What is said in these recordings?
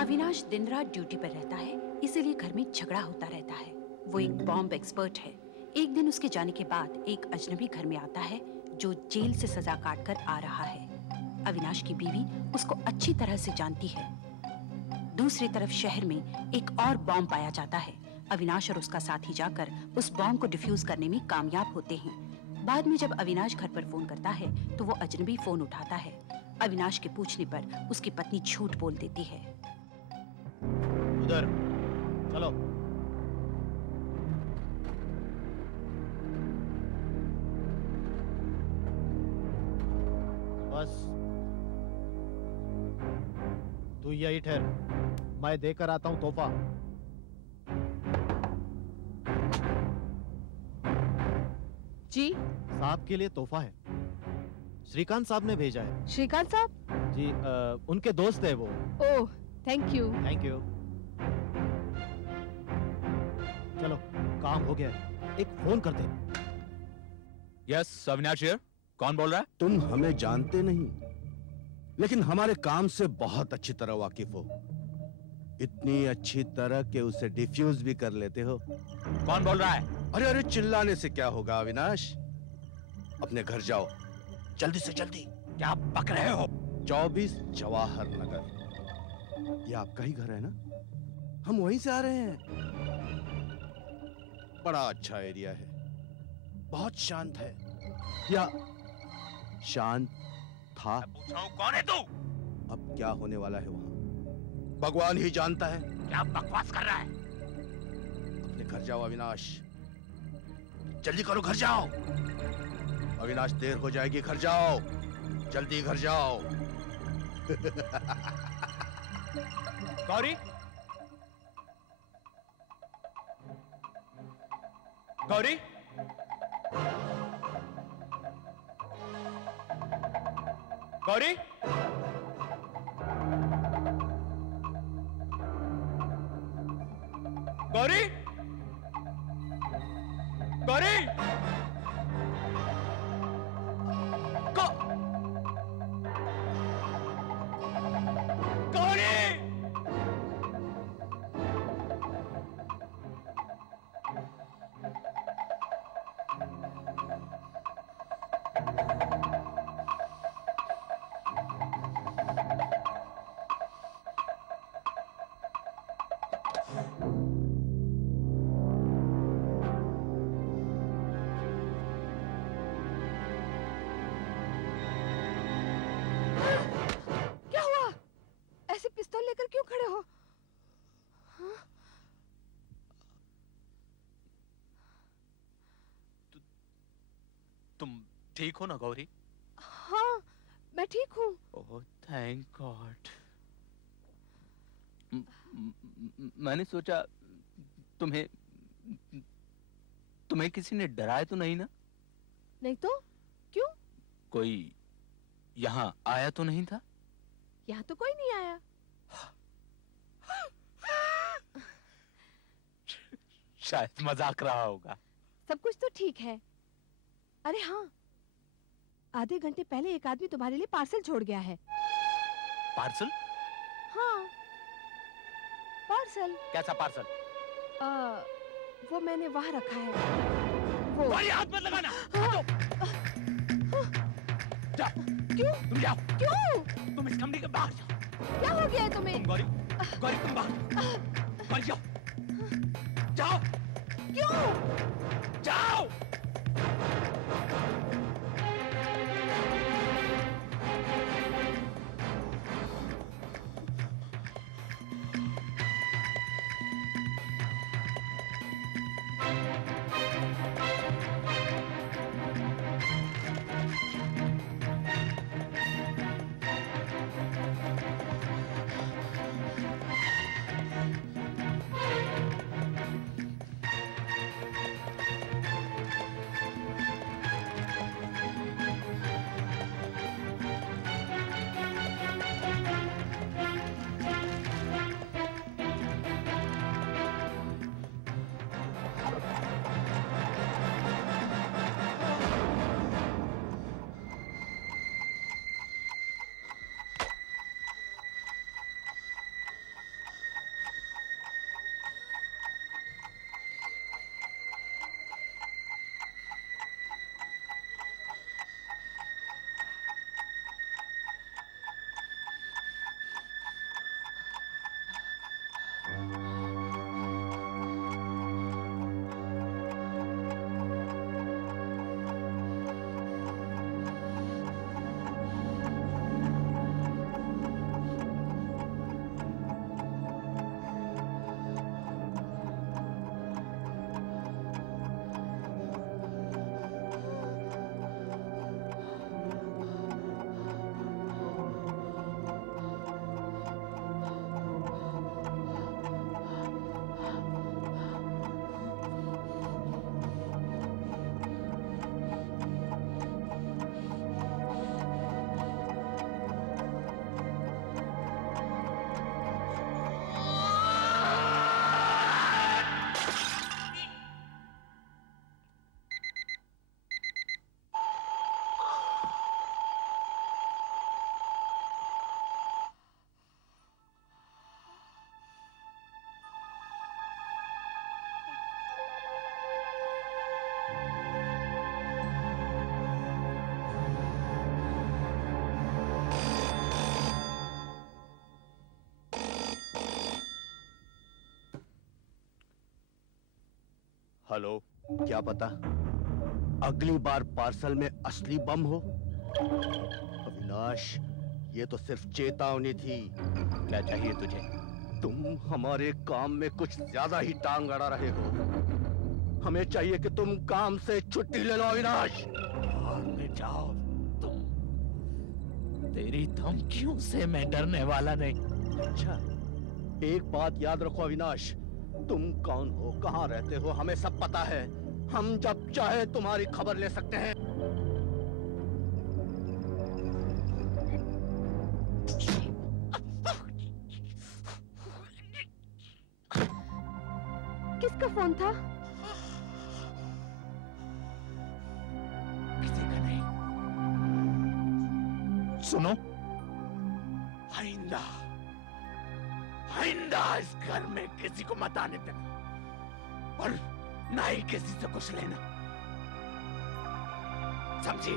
अविनाश दिन रात ड्यूटी पर रहता है, इसीलिए घर में झगड़ा होता रहता है। वो एक बॉम्ब एक्सपर्ट है। एक दिन उसके जाने के बाद एक अजनबी घर में आता है जो जेल से सजा काट कर आ रहा है। अविनाश की बीवी उसको अच्छी तरह से जानती है। दूसरी तरफ शहर में एक और बॉम्ब पाया जाता है। अविनाश और उसका साथी जाकर उस बॉम्ब को डिफ्यूज करने में कामयाब होते हैं। बाद में जब अविनाश घर पर फोन करता है तो वो अजनबी फोन उठाता है। अविनाश के पूछने पर उसकी पत्नी झूठ बोल देती है। उधर चलो। बस तू यही ठहर, मैं देकर आता हूं तोहफा। जी साहब के लिए तोहफा है, श्रीकांत साहब ने भेजा है। श्रीकांत साहब? जी उनके दोस्त है वो। Oh thank you. Thank you. चलो काम हो गया है, एक फोन करते हैं। Yes Avinash here. कौन बोल रहा है? तुम हमें जानते नहीं, लेकिन हमारे काम से बहुत अच्छी तरह वाकिफ हो। इतनी अच्छी तरह कि उसे डिफ्यूज भी कर लेते हो। कौन बोल रहा है? अरे अरे चिल्लाने से क्या होगा अविनाश, अपने घर जाओ जल्दी से जल्दी। क्या बक रहे हो? 24 जवाहर नगर, ये आपका ही घर है ना? हम वहीं से आ रहे हैं। बड़ा अच्छा एरिया है, बहुत शांत है, या शांत था। पूछ रहा हूं कौन है तू? अब क्या होने वाला है वहां भगवान ही जानता है। क्या बकवास कर रहा है? अपने घर जाओ अविनाश, जल्दी करो, घर जाओ अविनाश, देर हो जाएगी, घर जाओ जल्दी, घर जाओ। गौरी, गौरी, गौरी, गौरी, गौरी, गौरी। क्या हुआ? ऐसे पिस्तौल लेकर क्यों खड़े हो? हाँ? तुम ठीक हो ना गौरी? हाँ मैं ठीक हूँ। Oh thank God. मैंने सोचा तुम्हें किसी ने डराया तो नहीं ना? नहीं तो क्यों? कोई यहाँ आया तो नहीं था? यहाँ तो कोई नहीं आया। शायद मजाक रहा होगा। सब कुछ तो ठीक है। अरे हाँ, आधे घंटे पहले एक आदमी तुम्हारे लिए पार्सल छोड़ गया है। पार्सल? हाँ पार्सल। कैसा पार्सल? वो मैंने वहां रखा है। वो हाथ मत लगाना। हाँ। जाओ। क्यों? तुम जाओ। क्यों? तुम इस कमरे के बाहर जाओ। क्या हो गया है तुम्हें? तुम गौरी, गौरी तुम बाहर जाओ। जाओ। क्यों? जाओ। हेलो, क्या पता अगली बार पार्सल में असली बम हो। अविनाश, ये तो सिर्फ चेतावनी थी। क्या चाहिए तुझे? तुम हमारे काम में कुछ ज्यादा ही टांग अड़ा रहे हो। हमें चाहिए कि तुम काम से छुट्टी ले लो अविनाश। और मिट जाओ तुम। तेरी धमकियों से मैं डरने वाला नहीं। अच्छा, एक बात याद रखो अविनाश, तुम कौन हो, कहाँ रहते हो, हमें सब पता है। हम जब चाहे तुम्हारी खबर ले सकते हैं। किसका फोन था? किसी का नहीं। सुनो, आइंदा आइंदा इस घर में किसी को मत आने देना और ना ही किसी से कुछ लेना, समझी?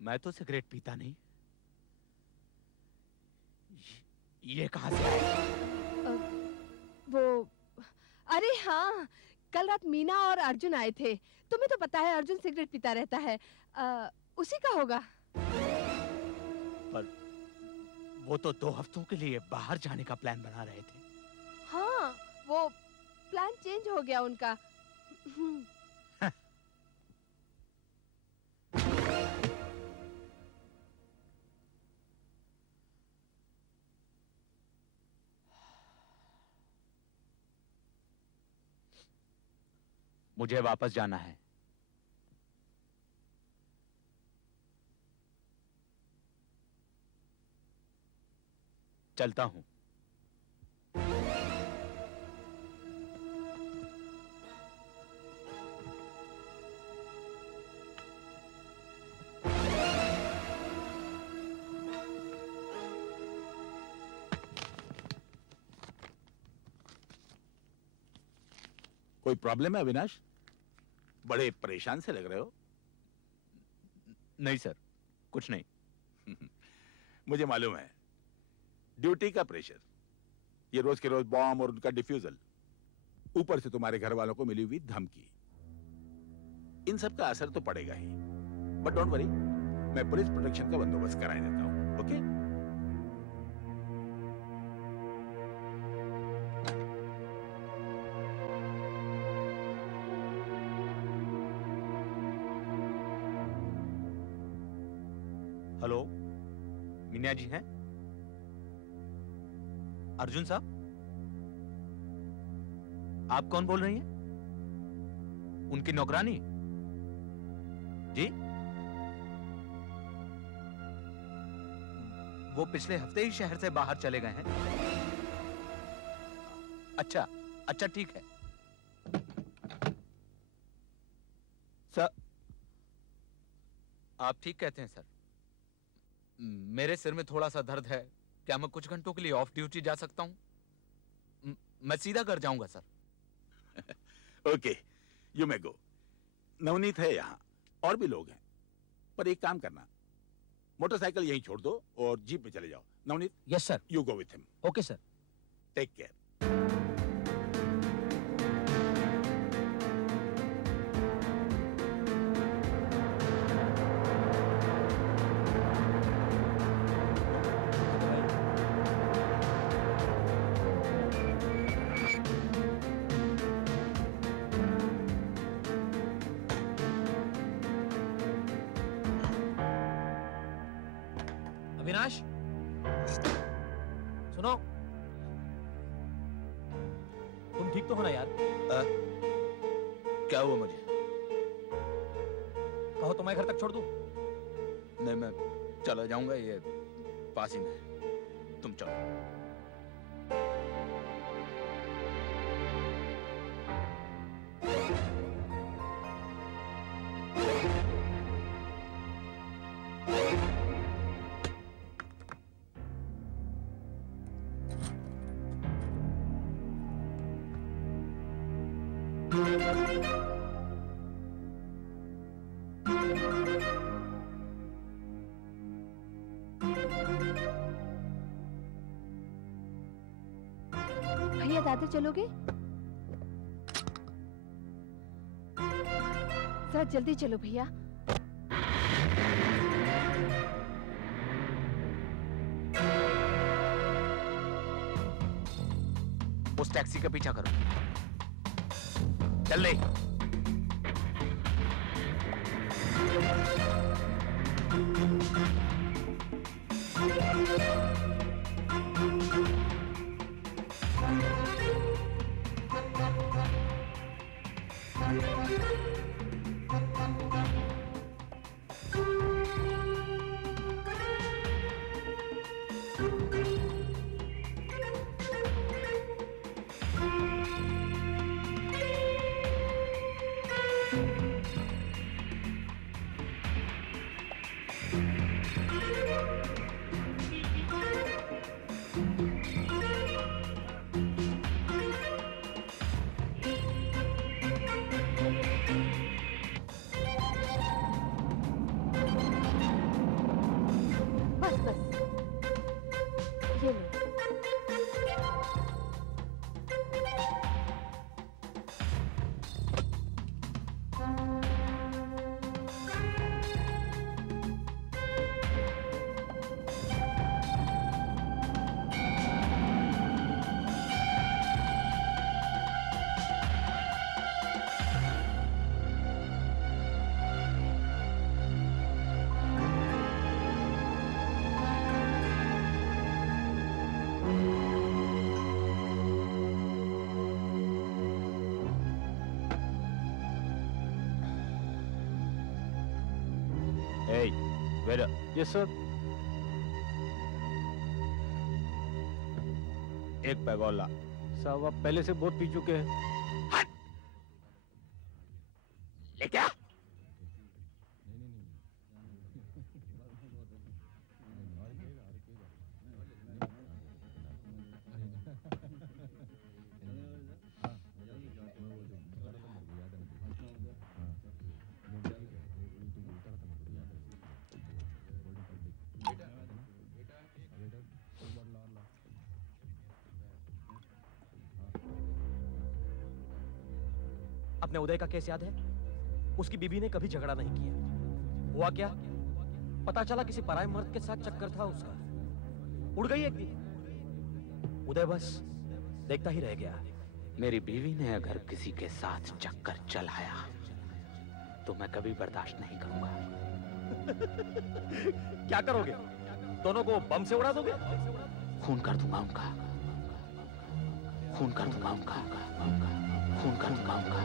मैं तो सिगरेट पीता नहीं। ये कहां से आया? वो, अरे हाँ, कल रात मीना और अर्जुन आए थे। तुम्हें तो पता है अर्जुन सिगरेट पीता रहता है। उसी का होगा। पर वो तो 2 हफ्तों के लिए बाहर जाने का प्लान बना रहे थे। हाँ, वो प्लान चेंज हो गया उनका। मुझे वापस जाना है। चलता हूं। कोई प्रॉब्लम है अविनाश? बड़े परेशान से लग रहे हो। नहीं सर, कुछ नहीं। मुझे मालूम है, ड्यूटी का प्रेशर, ये रोज के रोज बॉम्ब और उनका डिफ्यूजल, ऊपर से तुम्हारे घर वालों को मिली हुई धमकी, इन सब का असर तो पड़ेगा ही। बट डोंट वरी, मैं पुलिस प्रोटेक्शन का बंदोबस्त कराए देता हूं। ओके? हेलो, मीना जी हैं? अर्जुन साहब, आप कौन बोल रही हैं? उनकी नौकरानी? जी? वो पिछले हफ्ते ही शहर से बाहर चले गए हैं। अच्छा, अच्छा, ठीक है सर। आप ठीक कहते हैं सर। मेरे सिर में थोड़ा सा दर्द है। क्या मैं कुछ घंटों के लिए ऑफ ड्यूटी जा सकता हूं? मैं सीधा घर जाऊंगा सर। ओके, यू मे गो। नवनीत है यहाँ, और भी लोग हैं। पर एक काम करना, मोटरसाइकिल यहीं छोड़ दो और जीप में चले जाओ। Navneet, yes sir. You go with him. Okay sir. Take care. Avinash, सुनो, तुम ठीक तो हो ना यार? क्या हुआ मुझे? कहो तो मैं घर तक छोड़ दूं? नहीं, मैं चला जाऊंगा, ये पास ही में है। तुम चलो। भैया दादर चलोगे? जरा जल्दी चलो भैया। उस टैक्सी का पीछा करो, जल्दी। बस बस, ये लो। Hey, wait up. Yes, sir. एक पैग और ला। साहब आप पहले से बहुत पी चुके हैं। ले क्या? अपने उदय का केस याद है? उसकी बीबी ने कभी झगड़ा नहीं किया। हुआ क्या? पता चला किसी पराये मर्द के साथ चक्कर था उसका। उड़ गई एक दिन। उदय बस देखता ही रह गया। मेरी बीवी ने अगर किसी के साथ चक्कर चलाया तो मैं कभी बर्दाश्त नहीं करूंगा। क्या करोगे? दोनों को बम से उड़ा दोगे? खून कर दूंगा उनका, खून कर दूंगा उनका, खून कर दूंगा उनका।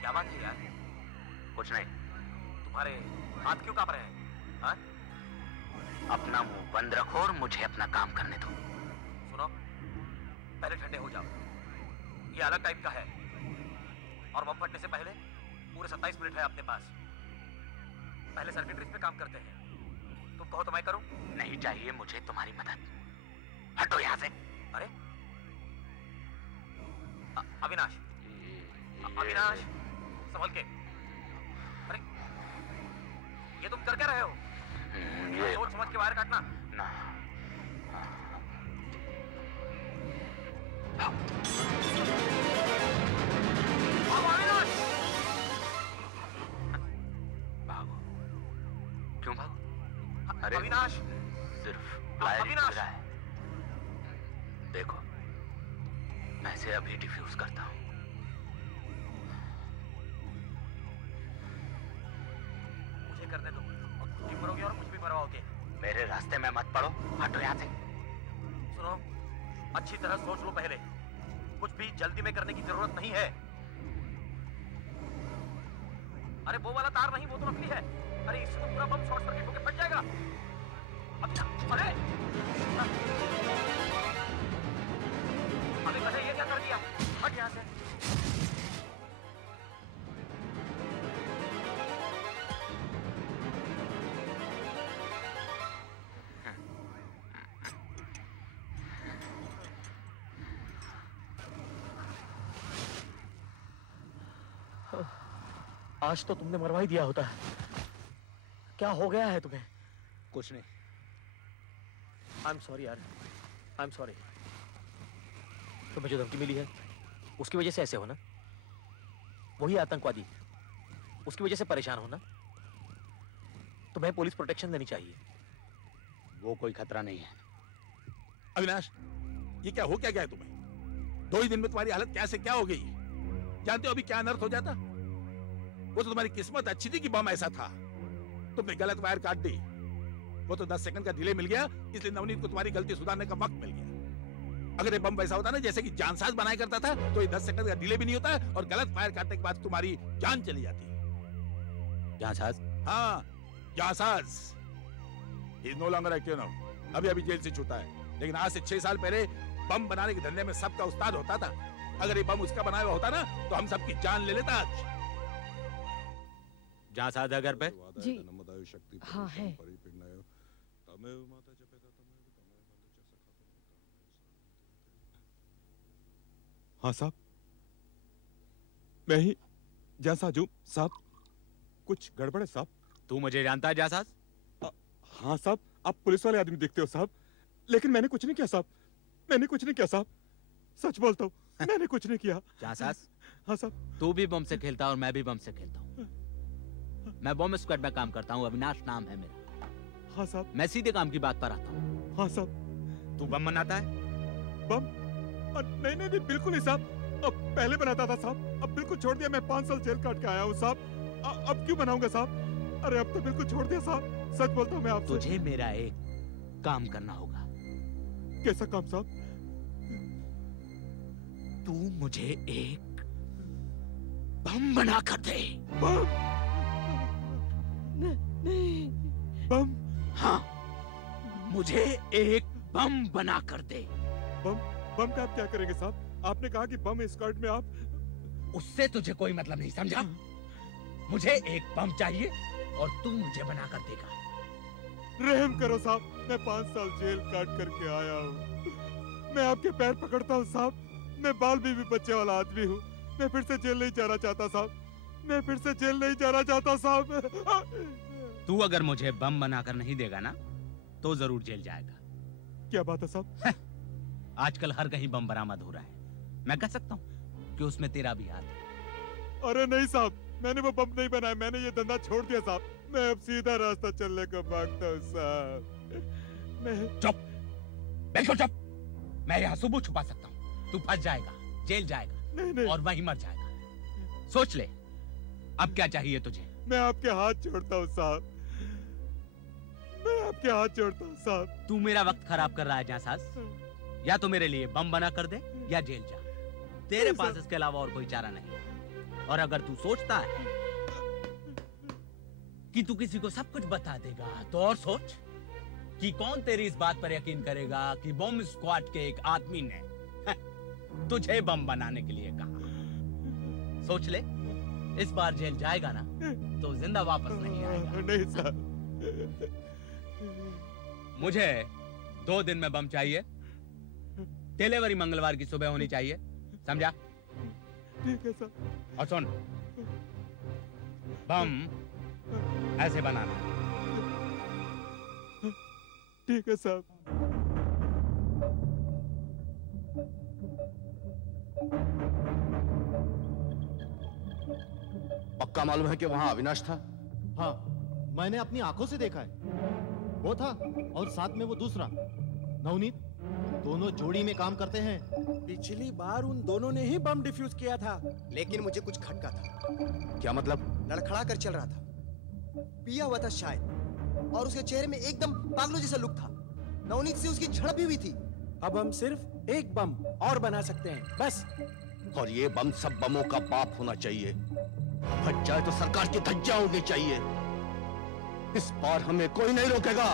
क्या बात है यार? कुछ नहीं, तुम्हारे हाथ क्यों कांप रहे हैं? हाँ? अपना मुंह बंद रखो और मुझे अपना काम करने दो। सुनो, पहले ठंडे हो जाओ। ये अलग टाइप का है और बम फटने से पहले पूरे 27 मिनट है अपने पास। पहले सर्किटरीज पे काम करते हैं। तुम कहो तो मैं करूं? नहीं चाहिए मुझे तुम्हारी मदद, हटो यहाँ से। अरे अविनाश, अविनाश, संभल के। अरे ये तुम कर क्या रहे हो? ये सोच समझ के वायर काटना। ना, भागो अविनाश! भागो। क्यों भागो? अरे अविनाश! सिर्फ फायर ही अविनाश! लगा है। देखो, मैं इसे अभी डिफ्यूज करता हूं। मुझे करने दो, तुम भी मरोगे और मुझे भी मरवाओगे। मेरे रास्ते में मत पड़ो, हटो यहाँ से। सुनो, अच्छी तरह सोच लो पहले, कुछ भी जल्दी में करने की जरूरत नहीं है। अरे वो वाला तार नहीं, वो तो नकली है। अरे इससे तो पूरा बम शॉर्ट सर्किट होकर फट जाएगा। अरे अबे गधे, ये क्या कर दिया? हट यहाँ से। आज तो तुमने मरवा ही दिया होता। क्या हो गया है तुम्हें? कुछ नहीं। आई एम सॉरी यार, आई एम सॉरी। तुम्हें जो धमकी मिली है उसकी वजह से ऐसे हो ना? वही आतंकवादी, उसकी वजह से परेशान हो ना? तुम्हें पुलिस प्रोटेक्शन देनी चाहिए। वो कोई खतरा नहीं है। अविनाश, ये क्या हो क्या गया है तुम्हें? 2 ही दिन में तुम्हारी हालत क्या से क्या हो गई? जानते हो अभी क्या अनर्थ हो जाता? वो तो तुम्हारी किस्मत अच्छी थी कि बम ऐसा था, तुमने गलत वायर काट दी। वो तो 10 सेकंड का डिले मिल गया, इसलिए नवनीत को तुम्हारी गलती सुधारने का वक्त मिल गया। अगर ये बम वैसा होता ना जैसे कि जानसाज बनाया करता था, तो ये 10 सेकंड का डिले भी नहीं होता और गलत फायर काटने के बाद तुम्हारी जान चली जाती। जांसाज? हाँ, जांसाज। He is no longer active now. अभी जेल से छूटा है, लेकिन आज से 6 साल पहले बम बनाने के धंधे में सबका उस्ताद होता था। अगर ये बम उसका बनाया हुआ होता ना, तो हम सबकी जान ले लेता आज। जांसाज है घर पे? जी हाँ है। हाँ साहब, मैं ही जांसाज हूँ साहब। कुछ गड़बड़ है साहब? तू मुझे जानता है जांसाज? हाँ साहब, आप पुलिस वाले आदमी दिखते हो साहब, लेकिन मैंने कुछ नहीं किया साहब। मैंने कुछ नहीं किया साहब, सच बोलता हूँ, मैंने कुछ नहीं किया। जांसाज, हाँ साहब। तू भी बम से खेलता है और मैं भी बम से खेलता हूँ। मैं बम स्क्वाड में काम करता हूँ, अविनाश नाम है मेरा। हाँ साहब। मैं सीधे काम की बात पर आता हूँ। हाँ साहब। तू बम बनाता है? बम? नहीं नहीं नहीं, बिल्कुल नहीं साहब। अब पहले बनाता था साहब, अब बिल्कुल छोड़ दिया। मैं 5 साल जेल काट के आया हूँ साहब। अब क्यों बनाऊंगा साहब? अरे अब तो बिल्कुल छोड़ दिया साहब, सच बोलता हूँ मैं आपसे। तुझे मेरा एक काम करना होगा। कैसा काम साहब? तू मुझे एक बम बना कर दे। बम? नहीं। बम? हाँ, मुझे एक बम बना कर दे। बम? बम का आप क्या करेंगे साहब? आपने कहा कि बम स्क्वाड में आप। उससे तुझे कोई मतलब नहीं, समझा? मुझे एक बम चाहिए और तू मुझे बना कर देगा। रहम करो साहब, मैं 5 साल जेल काट करके आया हूँ। मैं आपके पैर पकड़ता हूँ साहब। मैं बाल बीवी बच्चे वाला आदमी हूँ। मैं फिर से जेल नहीं जाना चाहता साहब। मैं फिर से जेल नहीं जाना चाहता साहब। तू अगर मुझे बम बनाकर नहीं देगा ना, तो जरूर जेल जाएगा। क्या बात है साहब? आजकल हर कहीं बम बरामद हो रहा है। मैं कह सकता हूँ कि उसमें तेरा भी हाथ है। अरे नहीं साहब, मैंने वो बम नहीं बनाया। मैंने ये धंधा छोड़ दिया साहब। मैं अब सीधा रास्ता चलने को मांगता हूँ साहब। मैं चुप, बिल्कुल चुप। मैं यहाँ सुबह छुपा सकता हूँ। तू फंस जाएगा, जेल जाएगा, नहीं नहीं, और वहीं मर जाएगा। सोच ले, अब क्या चाहिए तुझे? मैं आपके हाथ जोड़ता हूँ साहब। मैं आपके हाथ जोड़ता हूँ साहब। तू मेरा वक्त खराब कर रहा है जांसाज। या तो मेरे लिए बम बना कर दे या जेल जा। तेरे पास इसके अलावा और कोई चारा नहीं। और अगर तू सोचता है कि तू किसी को सब कुछ बता देगा, तो और सोच कि कौन तेरी इस बात पर यकीन करेगा कि बम स्क्वाड के एक आदमी ने तुझे बम बनाने के लिए कहा। सोच ले, इस बार जेल जाएगा ना, तो जिंदा वापस नहीं आएगा। नहीं साहब। मुझे 2 दिन में बम चाहिए। डिलीवरी मंगलवार की सुबह होनी चाहिए, समझा? ठीक है साहब। और सुन, बम ऐसे बनाना। ठीक है साहब। पक्का मालूम है कि वहां अविनाश था? हाँ, मैंने अपनी आंखों से देखा है। वो था और साथ में वो दूसरा नवनीत। दोनों जोड़ी में काम करते हैं। पिछली बार उन दोनों ने ही बम डिफ्यूज किया था। लेकिन मुझे कुछ खटका था। क्या मतलब? लड़खड़ा कर चल रहा था, पिया हुआ था शायद, और उसके चेहरे में एकदम पागलों जैसा लुक था। नवनीत से उसकी झड़प भी हुई थी। अब हम सिर्फ एक बम और बना सकते हैं, बस। और ये बम सब बमों का बाप होना चाहिए। फट जाए तो सरकार की धज्जियां उड़नी चाहिए। इस बार हमें कोई नहीं रोकेगा।